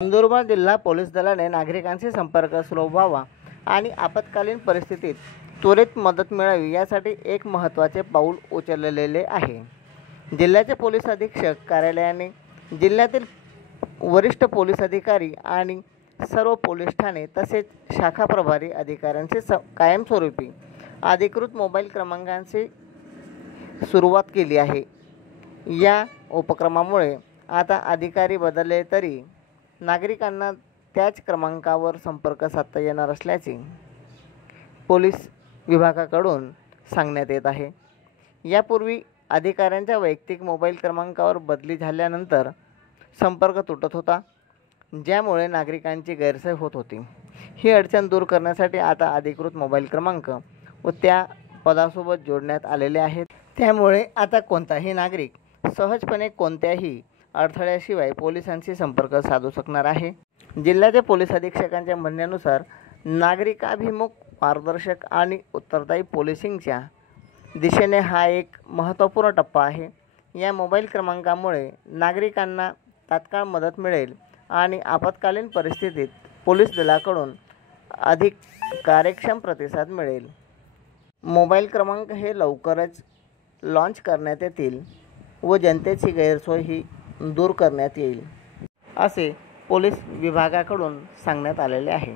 नंदुरबार जिल्हा पोलीस दलाने नागरिकांशी संपर्क सुलभ व्हावा आणि आपत्कालीन परिस्थितीत त्वरित मदत मिळावी यासाठी एक महत्त्वाचे पाऊल उचललेले आहे। जिल्ह्याचे पोलीस अधीक्षक कार्यालयाने जिल्ह्यातील वरिष्ठ पोलीस अधिकारी आणि सर्व पोलीस ठाणे तसेच शाखा प्रभारी अधिकाऱ्यांशी कायमस्वरूपी अधिकृत मोबाईल क्रमांकांची सुरुवात केली आहे। या उपक्रमामुळे आता अधिकारी बदलले तरी नागरिकांना त्याच क्रमांकावर संपर्क साधता येणार असल्याचे पोलीस विभागाकडून सांगण्यात येत आहे। यापूर्वी अधिकाऱ्यांच्या वैयक्तिक मोबाईल क्रमांकावर बदली झाल्यानंतर संपर्क तुटत होता, ज्यामुळे नागरिकांची गैरसोय होत होती। ही अडचण दूर करण्यासाठी आता अधिकृत मोबाईल क्रमांक व त्या पदासोबत जोडण्यात आलेले आहेत। त्यामुळे आता कोणताही नागरिक सहजपणे कोणत्याही अडथळ्याशिवाय पोलिसांशी संपर्क साधू शकणार आहे। जिल्ह्याच्या पोलीस अधीक्षकांच्या म्हणण्यानुसार नागरिकाभिमुख, पारदर्शक आणि उत्तरदायी पोलिसिंगच्या दिशेने हा एक महत्त्वपूर्ण टप्पा आहे। या मोबाईल क्रमांकामुळे नागरिकांना तात्काळ मदत मिळेल आणि आपत्कालीन परिस्थितीत पोलीस दलाकडून अधिक कार्यक्षम प्रतिसाद मिळेल। मोबाईल क्रमांक हे लवकरच लॉन्च करण्यात येतील व जनतेची गैरसोय ही दूर करण्यात येईल, असे पोलीस विभागाकडून सांगण्यात आलेले आहे।